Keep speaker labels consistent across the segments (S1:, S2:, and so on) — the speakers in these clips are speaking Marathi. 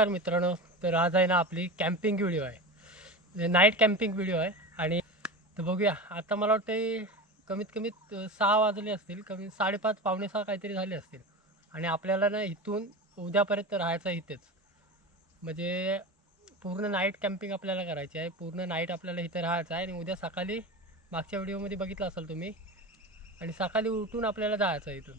S1: नमस्कार मित्रांनो. तर आज आहे ना आपली कॅम्पिंग व्हिडिओ आहे. नाईट कॅम्पिंग व्हिडिओ आहे. आणि तर बघूया. आता मला वाटतं कमीत कमीत सहा वाजले असतील. कमी साडेपाच पावणे सहा काहीतरी झाले असतील. आणि आपल्याला ना इथून उद्यापर्यंत राहायचं आहे इथेच. म्हणजे पूर्ण नाईट कॅम्पिंग आपल्याला करायची आहे. पूर्ण नाईट आपल्याला इथे राहायचं आहे. आणि उद्या सकाळी मागच्या व्हिडिओमध्ये बघितलं असाल तुम्ही. आणि सकाळी उठून आपल्याला जायचं आहे इथून.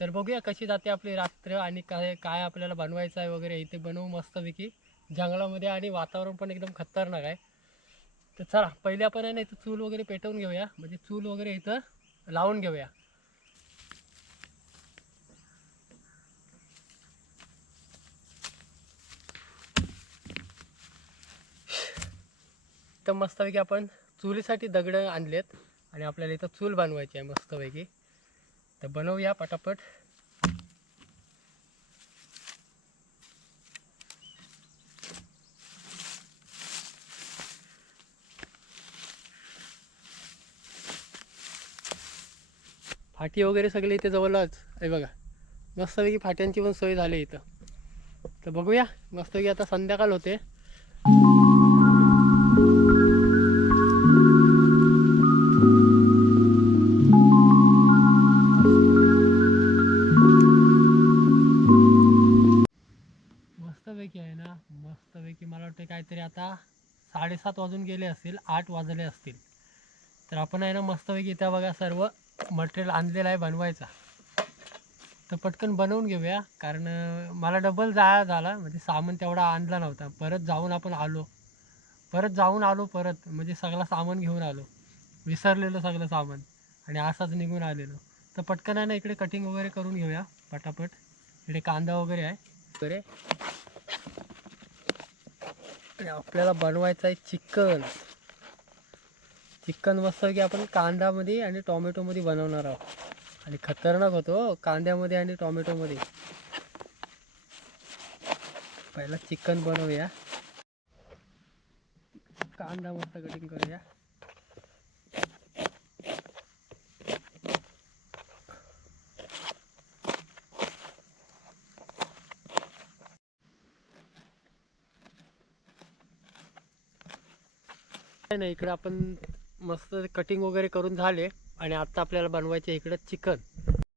S1: तर बघूया कशी जाते आपली रात्र आणि काय काय आपल्याला बनवायचं आहे वगैरे. इथे बनवू मस्तपैकी. जंगलामध्ये आणि वातावरण पण एकदम खतरनाक आहे. तर चला पहिले आपण आहे ना इथं चूल वगैरे पेटवून घेऊया. म्हणजे चूल वगैरे इथं लावून घेऊया. तर मस्तपैकी आपण चुलीसाठी दगडं आणलेत आणि आपल्याला इथं चूल बनवायची आहे मस्तपैकी. तर बनवूया पटापट. फाटी वगैरे सगळे इथे जवळच. आहे बघा मस्तपैकी फाट्यांची पण सोय झाली इथं. तर बघूया मस्तपैकी आता संध्याकाळ होते. साडेसात वाजून गेले असतील आठ वाजले असतील. तर आपण आहे ना मस्तपैकी इथं बघा सर्व मटेरियल आणलेलं आहे बनवायचा. तर पटकन बनवून घेऊया कारण मला डबल जाया झाला म्हणजे सामान तेवढा आणला नव्हता. परत जाऊन आपण आलो. परत जाऊन आलो परत म्हणजे सगळं सामान घेऊन आलो. विसरलेलं सगळं सामान. आणि असाच निघून आलेलो. तर पटकन आहे ना इकडे कटिंग वगैरे करून घेऊया पटापट. इकडे कांदा वगैरे आहे. वगैरे आणि आपल्याला बनवायचं आहे चिकन. चिकन मस्त की आपण कांदामध्ये आणि टॉमॅटोमध्ये बनवणार आहोत. आणि खतरनाक होतो हो, कांद्यामध्ये आणि टोमॅटोमध्ये. पहिला चिकन बनवूया. कांदा मस्त कटिंग करूया. काय नाही इकडे आपण मस्त कटिंग वगैरे करून झाले. आणि आता आपल्याला बनवायचे इकडं चिकन.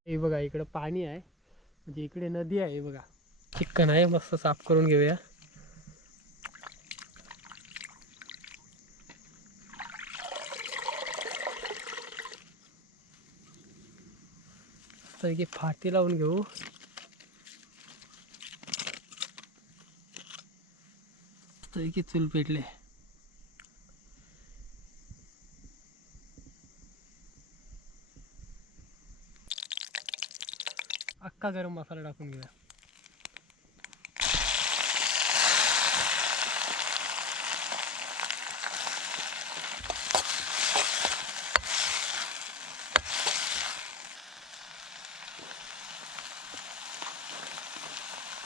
S1: हे बघा इकडं पाणी आहे. म्हणजे इकडे नदी आहे बघा. चिकन आहे मस्त साफ करून घेऊया. तर की फाटी लावून घेऊ. तर की चूल पेटले. अख्खा गरम मसाला टाकून घेऊया.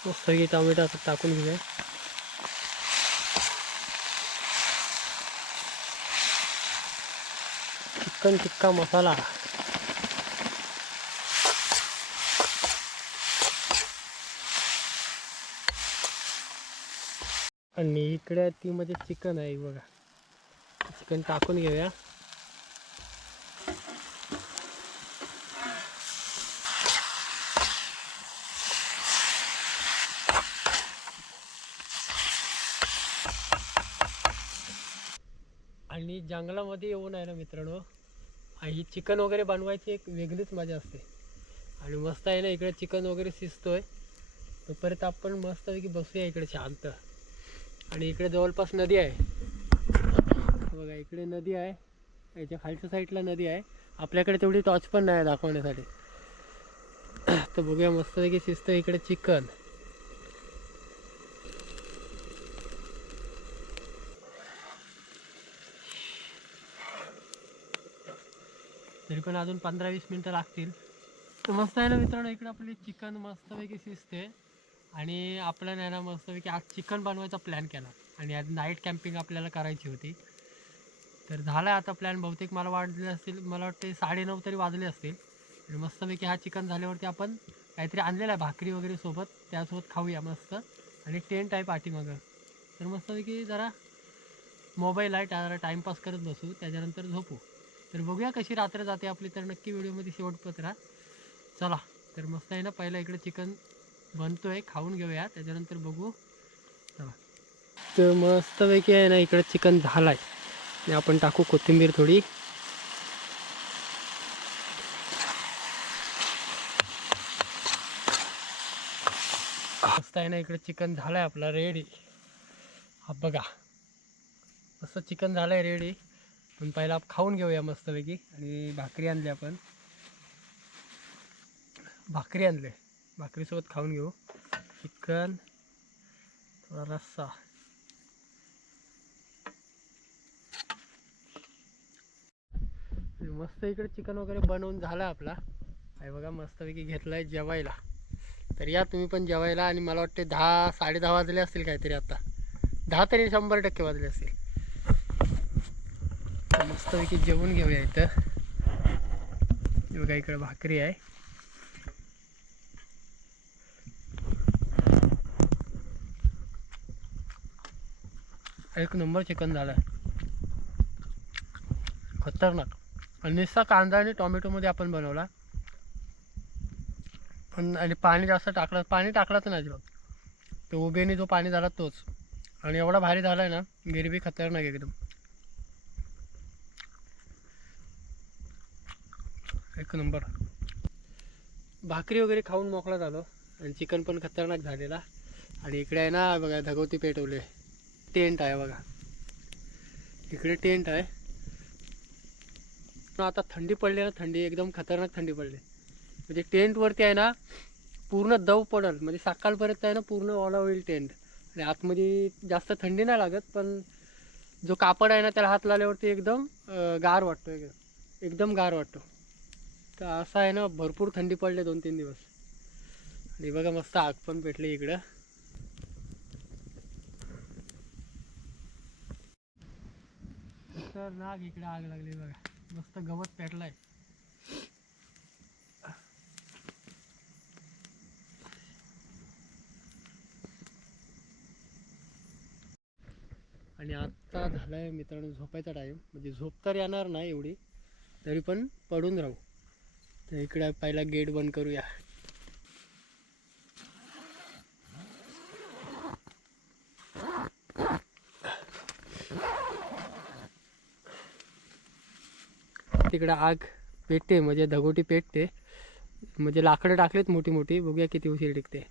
S1: मस्त की टोमॅटो असं टाकून घेऊया. चिकन टिक्का मसाला. आणि इकडे ती मध्ये चिकन आहे बघा. चिकन टाकून घेऊया. आणि जंगलामध्ये येऊन आहे ना मित्रांनो आणि ही चिकन वगैरे बनवायची एक वेगळीच मजा असते. आणि मस्त आहे ना इकडे चिकन वगैरे शिजतोय. तोपर्यंत परत आपण मस्तपैकी बसूया इकडे शांत. आणि इकडे जवळपास नदी आहे. बघा इकडे नदी आहे. याच्या खालच्या साईडला नदी आहे. आपल्याकडे तेवढी टॉर्च पण नाही आहे दाखवण्यासाठी. तर बघूया मस्तपैकी शिस्त इकडे चिकन. तरी पण अजून पंधरा वीस मिनटं लागतील. तर मस्त आहे ना मित्रांनो इकडे आपली चिकन मस्तपैकी शिजते आणि आपलं आहे ना मस्तपैकी आज चिकन बनवायचा प्लॅन केला. आणि आज नाईट कॅम्पिंग आपल्याला करायची होती. तर झाला आता प्लॅन बहुतेक मला वाटले असतील मला वाटते साडेनऊ तरी वाजले असतील. आणि मस्तपैकी हा चिकन झाल्यावरती आपण काहीतरी आणलेला आहे भाकरी वगैरे सोबत. त्यासोबत खाऊया मस्त. आणि टेंट आहे पाठीमागं. तर मस्तपैकी जरा मोबाईल आहे जरा टाईमपास करत बसू. त्याच्यानंतर झोपू. तर बघूया कशी रात्र जाते आपली. तर नक्की व्हिडिओमध्ये शेवटपत्र चला तर मस्त आहे ना पहिलं इकडे चिकन बनतोय खाऊन घेऊया त्याच्यानंतर बघू. चला. तर मस्तपैकी आहे ना इकडे चिकन झालाय. आणि आपण टाकू कोथिंबीर थोडी. मस्त आहे ना इकडे चिकन झालंय आपला रेडी हा बघा. मस्त चिकन झालंय रेडी पण पहिला आप- खाऊन घेऊया मस्तपैकी. आणि भाकरी आणली आपण. भाकरी आणले. भाकरीसोबत खाऊन घेऊ. चिकन थोडा रस्सा. मस्त इकडे चिकन वगैरे बनवून झालं आपला. आहे बघा मस्तपैकी घेतलाय जेवायला. तर या तुम्ही पण जेवायला आणि मला वाटते दहा साडे दहा वाजले असतील काहीतरी आता. दहा तरी शंभर टक्के वाजले असतील. मस्तपैकी जेवून घेऊया इथं. बघा इकडे भाकरी आहे. एक नंबर चिकन झालं खतरनाक. आणि नुसता कांदा आणि टोमॅटोमध्ये आपण बनवला. पण आणि पाणी जास्त टाकलं पाणी टाकलंच नाही अजिबात. तो उभेने जो पाणी झाला तोच. आणि एवढा भारी झाला आहे ना गिरवी खतरनाक एकदम. एक नंबर. भाकरी वगैरे खाऊन मोकळा झालो. आणि चिकन पण खतरनाक झालेला. आणि इकडे आहे ना बघा धगवती पेटवले. टेंट आहे बघा. इकडे टेंट आहे. पण आता थंडी पडली ना थंडी एकदम खतरनाक थंडी पडली. म्हणजे टेंटवरती आहे ना पूर्ण दव पडल. म्हणजे सकाळपर्यंत आहे ना पूर्ण ओला होईल टेंट. आणि आतमध्ये जास्त थंडी नाही लागत पण जो कापड आहे ना त्याला हात लावल्यावरती एकदम गार वाटतो एकदम एकदम गार वाटतो. तर असं आहे ना भरपूर थंडी पडले दोन तीन दिवस. आणि बघा मस्त आग पण पेटली इकडं. खतरनाक नाग इकडे आग लागली बघा. मस्त गवत पेटलाय. आणि आत्ता झालाय मित्रांनो झोपायचा टाईम म्हणजे झोप तर येणार नाही एवढी तरी पण पडून राहू. तर इकडे पहिला गेट बंद करूया. इकडं आग पेटते म्हणजे धगोटी पेटते. म्हणजे लाकडं टाकलेत मोठी मोठी. बघूया किती उशीर टिकते.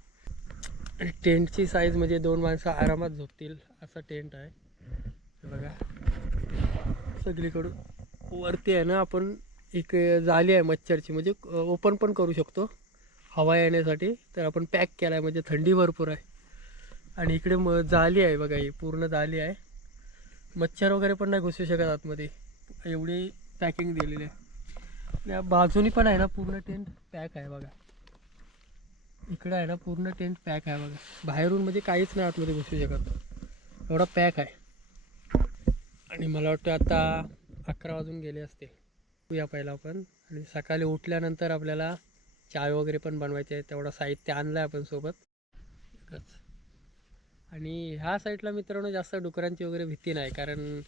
S1: आणि टेंटची साईज म्हणजे दोन माणसं आरामात झोपतील असा टेंट आहे. बघा. सगळीकडून वरती आहे ना आपण एक जाली आहे मच्छरची. म्हणजे ओपन पण करू शकतो. हवा येण्यासाठी. तर आपण पॅक केला आहे म्हणजे थंडी भरपूर आहे. आणि इकडे म जाली आहे बघा ही. पूर्ण जाली आहे. मच्छर वगैरे पण नाही घुसू शकत आतमध्ये. एवढी पॅकिंग दिलेली आहे. या बाजूनी पण आहे ना पूर्ण टेंट पॅक आहे बघा. इकडं आहे ना पूर्ण टेंट पॅक आहे बघा. बाहेरून म्हणजे काहीच नाही आतमध्ये घुसू शकत. एवढा पॅक आहे. आणि मला वाटतं आता अकरा वाजून गेले असते. या पहिला आपण आणि सकाळी उठल्यानंतर आपल्याला चाय वगैरे पण बनवायचे आहे. तेवढं साहित्य आणलं आहे आपण सोबत. आणि ह्या साईडला मित्रांनो जास्त डुकरांची वगैरे भीती नाही. कारण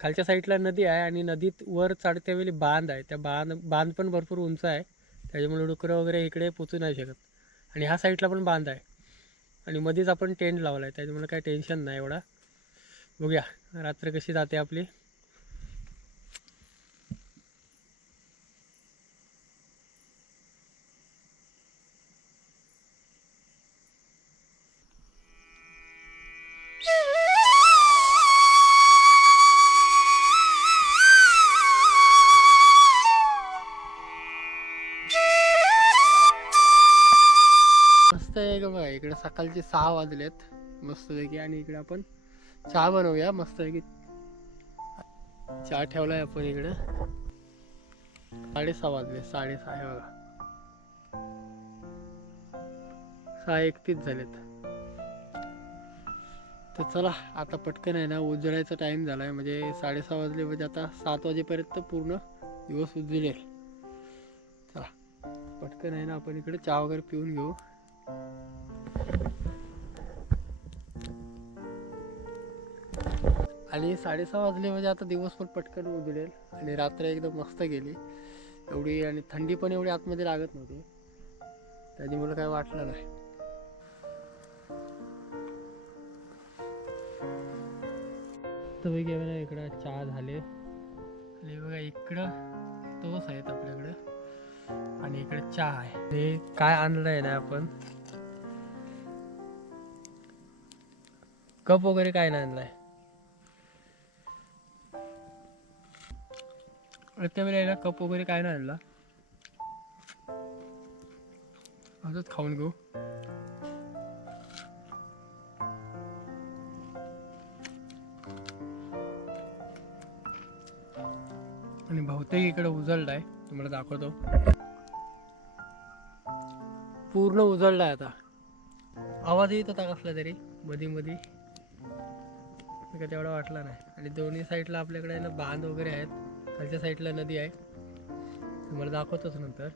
S1: खालच्या साईडला नदी आहे आणि नदीत वर चढत्या वेळी बांध आहे. त्या बांध बांध पण भरपूर उंच आहे. त्याच्यामुळे डुकरं वगैरे इकडे पोचू नाही शकत. आणि ह्या साईडला पण बांध आहे. आणि मध्येच आपण टेंट लावला आहे त्याच्यामुळे काही टेन्शन नाही एवढा. बघूया. रात्र कशी जाते आपली? सकाळचे सहा वाजलेत. मस्तपैकी आणि इकडे आपण चहा बनवूया. मस्तपैकी चहा ठेवलाय आपण इकडे. साडेसहा वाजले. साडेसहा हे बघा. सहा एकतीस झालेत. तर चला आता पटकन आहे ना उजळायचा टाइम झालाय. म्हणजे साडेसहा वाजले म्हणजे आता सात वाजेपर्यंत पूर्ण दिवस उजळेल. चला पटकन आहे ना आपण इकडे चहा वगैरे पिऊन घेऊ. आणि साडेसहा वाजले म्हणजे आता दिवस पण पटकन उजळेल आणि रात्र एकदम मस्त गेली. एवढी आणि थंडी पण एवढी आतमध्ये लागत नव्हती. त्याच्यामुळे काय वाटलं नाही. तर गेले ना इकडं चहा झाले. आणि बघा इकडं तोच आहेत आपल्याकडं. आणि इकडे चहा आहे. हे काय आणलं आहे ना आपण? कप वगैरे काय नाही आणलाय? त्या वेळेला कप वगैरे काय नाही आणला. असंच खाऊन घेऊ. आणि बहुतेक इकडे उजळला आहे तुम्हाला दाखवतो. पूर्ण उजळला आहे आता. आवाज येत होता कसला तरी मधी मधी. मी काय तेवढा वाटला नाही. आणि दोन्ही साईडला आपल्याकडे ना बांध वगैरे आहेत. खालच्या साईडला नदी आहे. तुम्हाला दाखवतोच नंतर.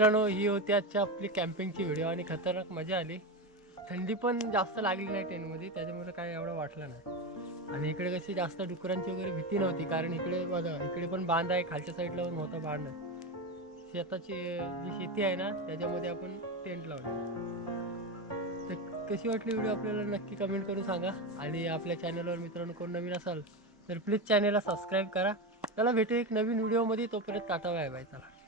S1: मित्रांनो ही होती आजची आपली कॅम्पिंगची व्हिडिओ आणि खतरनाक मजा आली. थंडी पण जास्त लागली नाही ट्रेनमध्ये त्याच्यामुळे काय एवढं वाटलं नाही. आणि इकडे कशी जास्त डुकरांची वगैरे भीती नव्हती कारण इकडे बघा इकडे पण बांध आहे खालच्या साईडला पण मोठा बांध आहे. शेताची जी शेती आहे ना त्याच्यामध्ये आपण टेंट लावले. तर कशी वाटली व्हिडिओ आपल्याला नक्की कमेंट करून सांगा. आणि आपल्या चॅनलवर मित्रांनो कोण नवीन असाल तर प्लीज चॅनलला सबस्क्राईब करा. त्याला भेटू एक नवीन व्हिडिओमध्ये तोपर्यंत टाटा बाय बाय चला.